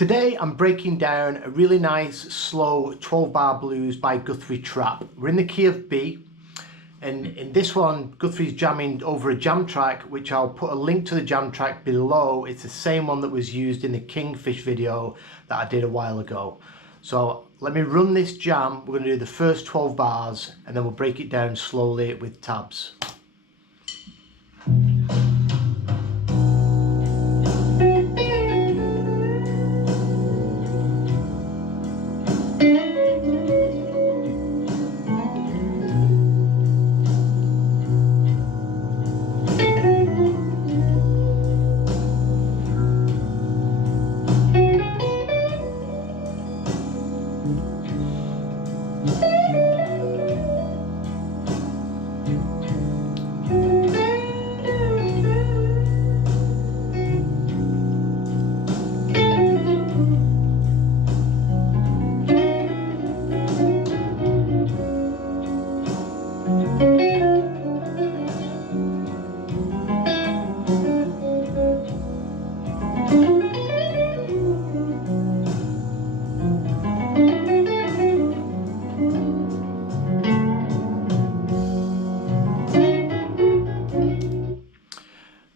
Today I'm breaking down a really nice slow 12-bar blues by Guthrie Trapp. We're in the key of B, and in this one Guthrie's jamming over a jam track, which I'll put a link to the jam track below. It's the same one that was used in the Kingfish video that I did a while ago. So let me run this jam. We're going to do the first 12 bars and then we'll break it down slowly with tabs.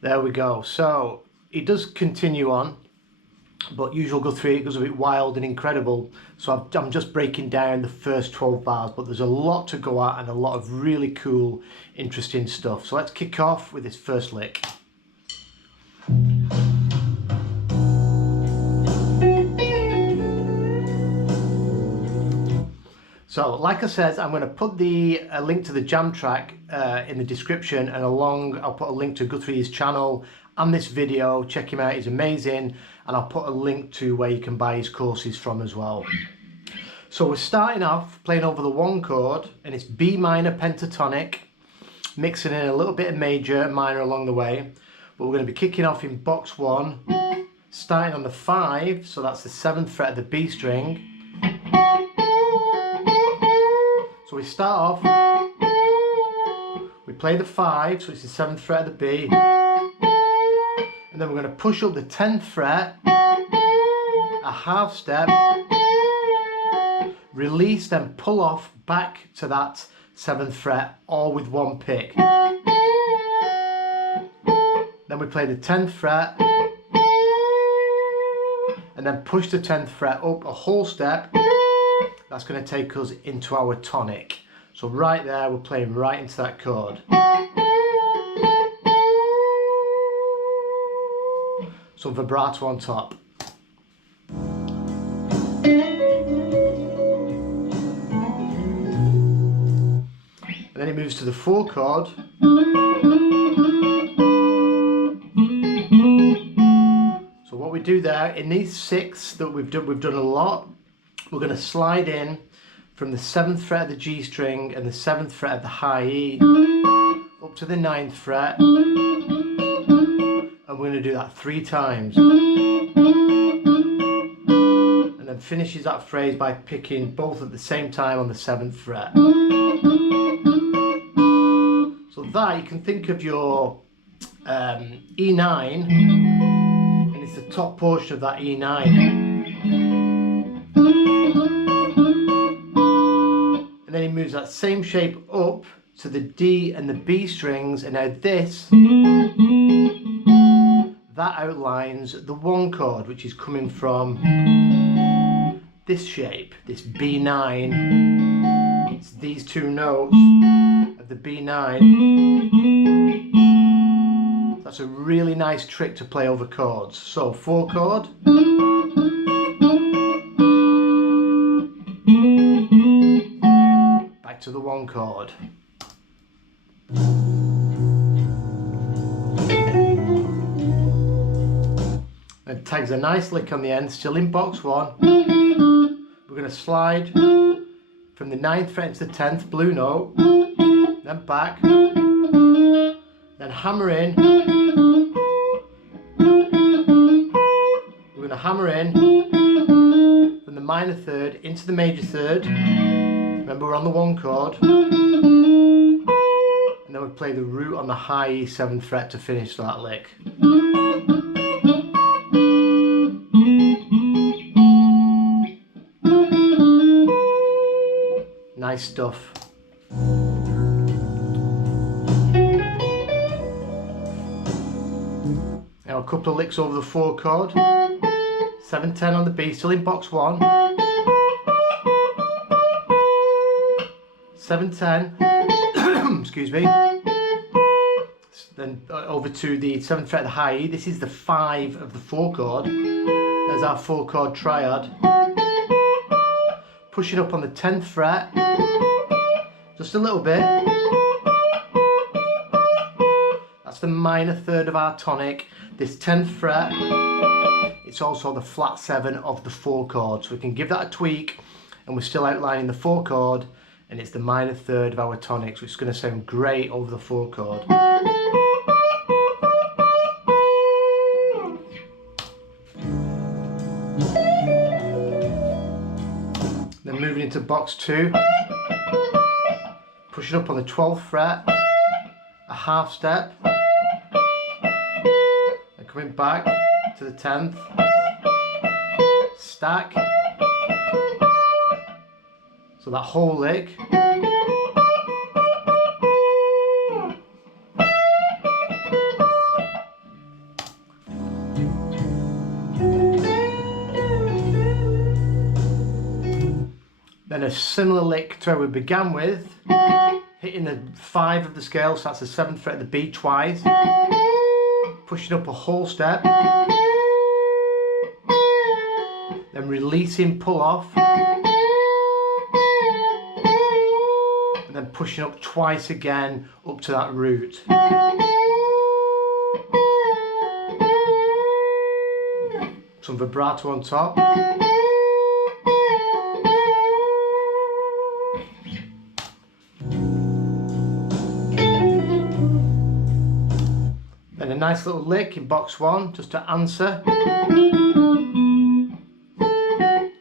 There we go. So it does continue on, but usual Guthrie, it goes a bit wild and incredible. So I'm just breaking down the first 12 bars, but there's a lot to go at and a lot of really cool, interesting stuff. So let's kick off with this first lick. So, like I said, I'm going to put a link to the jam track in the description, and I'll put a link to Guthrie's channel and this video. Check him out, he's amazing, and I'll put a link to where you can buy his courses from as well. So we're starting off playing over the one chord, and it's B minor pentatonic, mixing in a little bit of major and minor along the way. But we're going to be kicking off in box 1, starting on the 5, so that's the 7th fret of the B string. So we start off, we play the 5, so it's the 7th fret of the B, and then we're going to push up the 10th fret, a half step, release, then pull off back to that 7th fret, all with one pick. Then we play the 10th fret, and then push the 10th fret up a whole step. That's going to take us into our tonic. So right there, we're playing right into that chord. Some vibrato on top. And then it moves to the 4 chord. So what we do there, in these 6 that we've done a lot, we're going to slide in from the 7th fret of the G string and the 7th fret of the high E up to the 9th fret, and we're going to do that 3 times, and then finishes that phrase by picking both at the same time on the 7th fret. So that, you can think of your E9, and it's the top portion of that E9. And then he moves that same shape up to the D and the B strings, and now that outlines the 1 chord, which is coming from this shape, this B9. It's these 2 notes of the B9. That's a really nice trick to play over chords. So 4 chord. To the 1 chord. And tags a nice lick on the end, still in box 1. We're going to slide from the 9th fret into the 10th, blue note, then back, then hammer in. We're going to hammer in from the minor 3rd into the major 3rd. Remember, we're on the 1 chord, and then we play the root on the high E 7th fret to finish that lick. Nice stuff. Now a couple of licks over the 4 chord. 7/10 on the B, still in box 1. 7/10. Excuse me. Then over to the 7th fret of the high E. This is the 5 of the 4 chord. There's our 4 chord triad. Pushing up on the 10th fret, just a little bit. That's the minor third of our tonic. This 10th fret, it's also the flat 7 of the 4 chord. So we can give that a tweak, and we're still outlining the 4 chord, and it's the minor third of our tonic, so it's going to sound great over the 4 chord. Then moving into box 2, pushing up on the 12th fret, a half step, and coming back to the 10th, stack, so that whole lick. Then a similar lick to where we began with, hitting the 5 of the scale, so that's the 7th fret of the B twice, pushing up a whole step, then releasing, pull off, and then pushing up twice again up to that root. Some vibrato on top. Then a nice little lick in box 1 just to answer.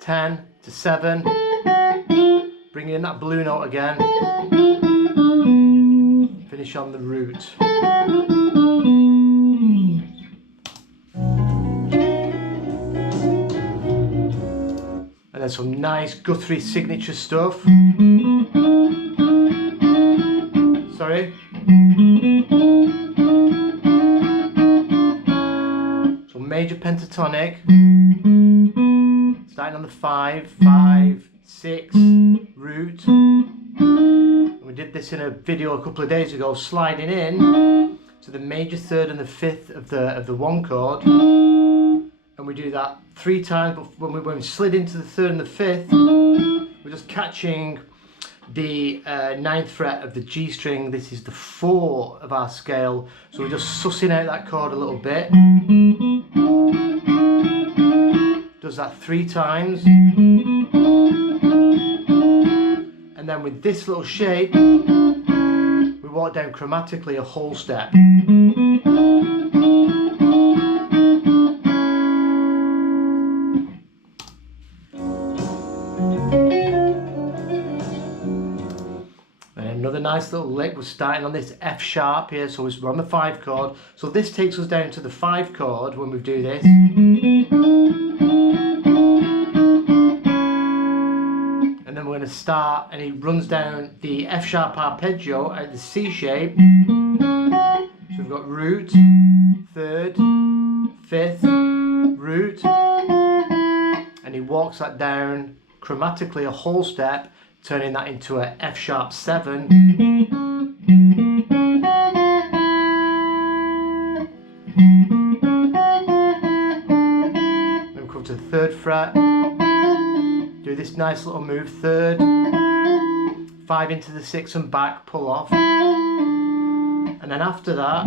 10 to 7, bringing in that blue note again, finish on the root. And then some nice Guthrie signature stuff. Sorry. So major pentatonic. Starting on the 5, 5, 6, root. And we did this in a video a couple of days ago, sliding in to the major third and the 5th of the 1 chord. And we do that 3 times, but when we slid into the 3rd and the 5th, we're just catching the 9th fret of the G string. This is the 4 of our scale, so we're just sussing out that chord a little bit. Does that 3 times, and then with this little shape we walk down chromatically a whole step. And another nice little lick, we're starting on this F sharp here, so we're on the 5 chord, so this takes us down to the 5 chord when we do this. And then we're going to start, and he runs down the F sharp arpeggio at the C shape. So we've got root, 3rd, 5th, root, and he walks that down chromatically a whole step, turning that into a F sharp 7. Then we come to the 3rd fret. Do this nice little move, 3rd, 5 into the 6 and back, pull off, and then after that,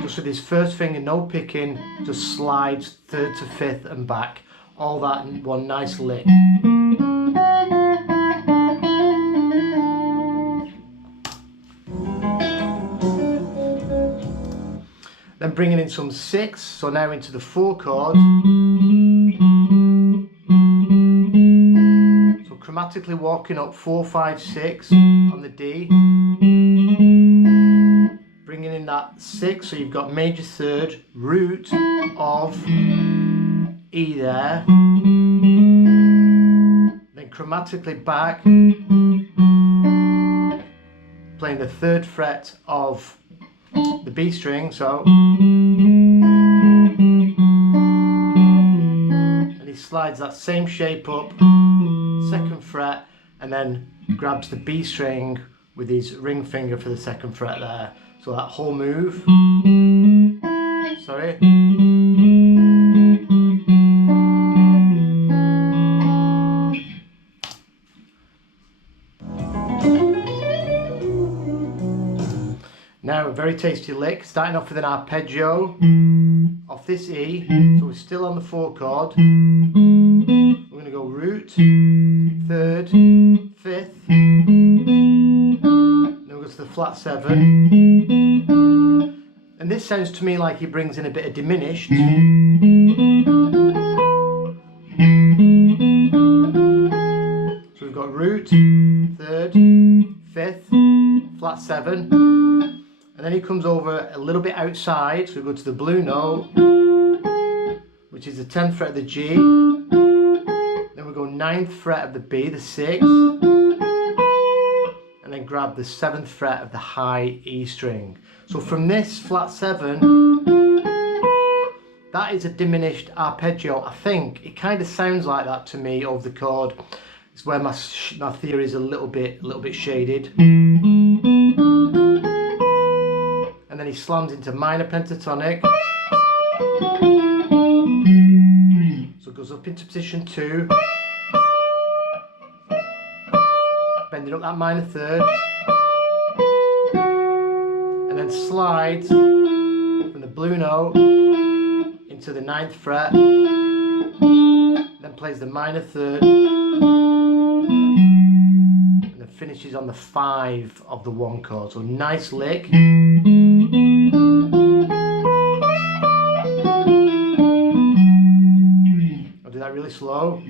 just with his first finger, no picking, just slides 3rd to 5th and back, all that in one nice lick. Then bringing in some 6, so now into the 4 chord. So chromatically walking up 4, 5, 6 on the D. Bringing in that 6, so you've got major 3rd, root of E there. chromatically back, playing the 3rd fret of the B string, so, and he slides that same shape up, 2nd fret, and then grabs the B string with his ring finger for the 2nd fret there. So that whole move, sorry. Now a very tasty lick, starting off with an arpeggio off this E, so we're still on the 4 chord. We're going to go root, 3rd, 5th, then we'll go to the flat 7, and this sounds to me like he brings in a bit of diminished. So we've got root, 3rd, 5th, flat 7, and then he comes over a little bit outside, so we go to the blue note, which is the 10th fret of the G, then we go 9th fret of the B, the 6th, and then grab the 7th fret of the high E string. So from this flat 7, that is a diminished arpeggio. I think it kind of sounds like that to me over the chord. It's where my theory is a little bit shaded. And then he slams into minor pentatonic. So it goes up into position 2, bending up that minor 3rd, and then slides from the blue note into the 9th fret, then plays the minor 3rd, and then finishes on the 5 of the 1 chord. So nice lick. I'll do that really slow.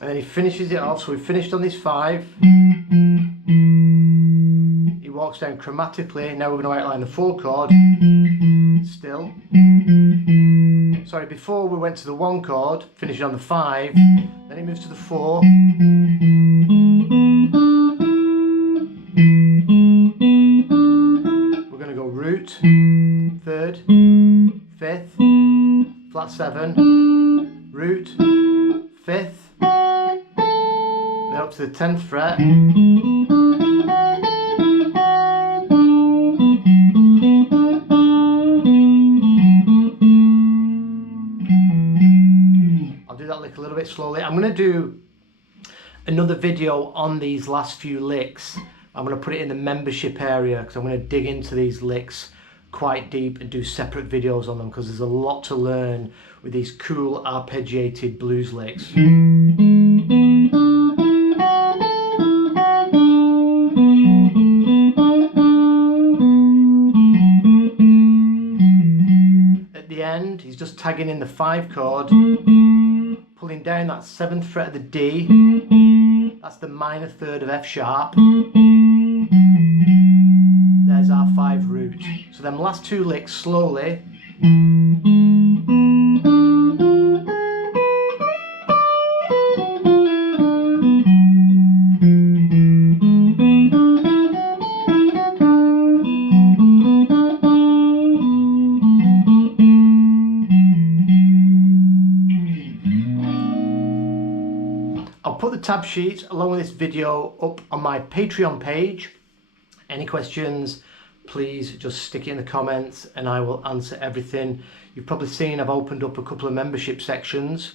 And then he finishes it off, so we finished on this 5. He walks down chromatically. Now we're going to outline the 4 chord. Still. Sorry, before we went to the 1 chord, finishing on the 5, then he moves to the 4. We're going to go root, 3rd, 5th, flat 7, root, 5th, then up to the 10th fret, I'll do that lick a little bit slowly. I'm going to do another video on these last few licks. I'm going to put it in the membership area because I'm going to dig into these licks quite deep and do separate videos on them, because there's a lot to learn with these cool arpeggiated blues licks. At the end, he's just tagging in the 5 chord, pulling down that 7th fret of the D, that's the minor 3rd of F sharp. There's our 5 root. So them last 2 licks slowly. I'll put the tab sheet along with this video up on my Patreon page. Any questions, please just stick it in the comments and I will answer everything. You've probably seen I've opened up a couple of membership sections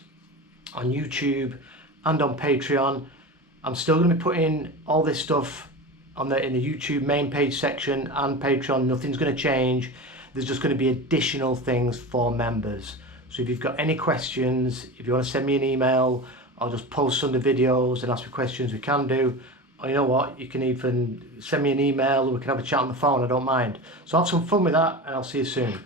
on YouTube and on Patreon. I'm still going to be putting all this stuff on in the YouTube main page section and Patreon. Nothing's going to change. There's just going to be additional things for members. So if you've got any questions, if you want to send me an email, I'll just post under videos and ask me questions, we can do. Or you know what, you can even send me an email or we can have a chat on the phone, I don't mind. So have some fun with that and I'll see you soon.